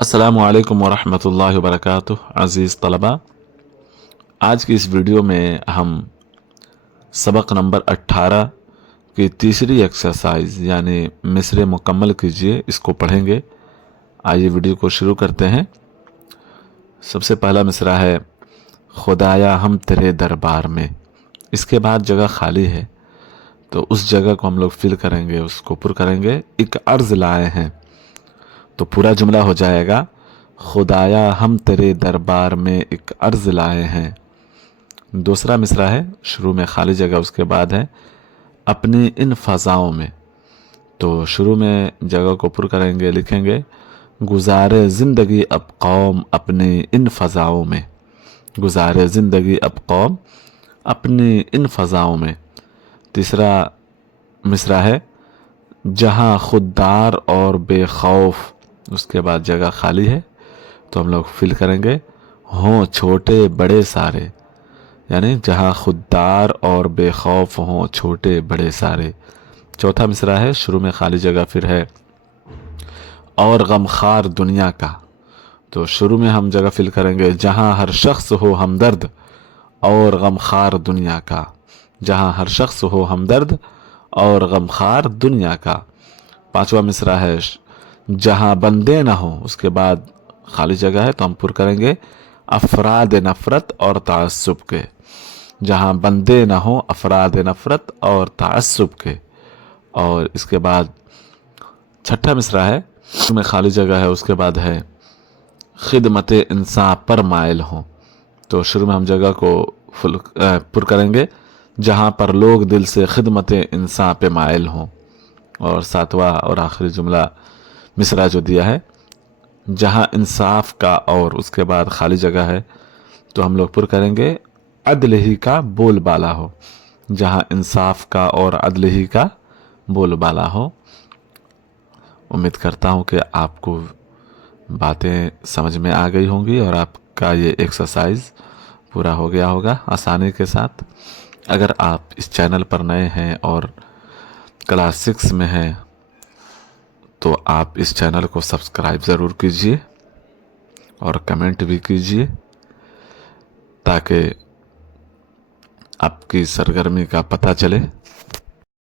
अस्सलामु अलैकुम वरहमतुल्लाहि वबरकातुह। अज़ीज़ तलबा, आज की इस वीडियो में हम सबक नंबर 18 की तीसरी एक्सरसाइज यानी मिसरे मुकम्मल कीजिए इसको पढ़ेंगे। आइए वीडियो को शुरू करते हैं। सबसे पहला मिसरा है, खुदाया हम तेरे दरबार में। इसके बाद जगह खाली है तो उस जगह को हम लोग फिल करेंगे, उसको पुर करेंगे। एक अर्ज़ लाए हैं तो पूरा जुमला हो जाएगा, खुदाया हम तेरे दरबार में एक अर्ज़ लाए हैं। दूसरा मिसरा है, शुरू में खाली जगह, उसके बाद है अपनी इन फ़ज़ाओं में। तो शुरू में जगह को पुर करेंगे, लिखेंगे गुज़ारे ज़िंदगी अब कौम अपनी इन फ़ज़ाओं में। गुज़ारे ज़िंदगी अब कौम अपनी इन फ़ज़ाओं में। तीसरा मिसरा है, जहाँ खुददार और बेखौफ, उसके बाद जगह खाली है तो हम लोग फिल करेंगे हों छोटे बड़े सारे, यानी जहाँ खुददार और बेखौफ हों छोटे बड़े सारे। चौथा मिसरा है, शुरू में खाली जगह फिर है और गमखार दुनिया का। तो शुरू में हम जगह फिल करेंगे जहाँ हर शख्स हो हमदर्द और गमखार दुनिया का। जहाँ हर शख्स हो हमदर्द और गमखार दुनिया का। पांचवा मिसरा है, जहाँ बंदे ना हो, उसके बाद खाली जगह है तो हम पुर करेंगे अफराद नफ़रत और ताअस्सुब के। जहाँ बंदे ना हो अफराद नफ़रत और ताअस्सुब के। और इसके बाद छठा मिसरा है, उसमें खाली जगह है, उसके बाद है खिदमत इंसान पर माइल हों। तो शुरू में हम जगह को पुर करेंगे जहाँ पर लोग दिल से खिदमत इंसान पे माइल हों। और सातवां और आखिरी जुमला मिसरा जो दिया है, जहाँ इंसाफ का, और उसके बाद खाली जगह है तो हम लोग पुर करेंगे अदल ही का बोलबाला हो। जहाँ इंसाफ का और अदल ही का बोलबाला हो। उम्मीद करता हूँ कि आपको बातें समझ में आ गई होंगी और आपका ये एक्सरसाइज पूरा हो गया होगा आसानी के साथ। अगर आप इस चैनल पर नए हैं और क्लास 6 में हैं तो आप इस चैनल को सब्सक्राइब ज़रूर कीजिए और कमेंट भी कीजिए ताकि आपकी सरगर्मी का पता चले।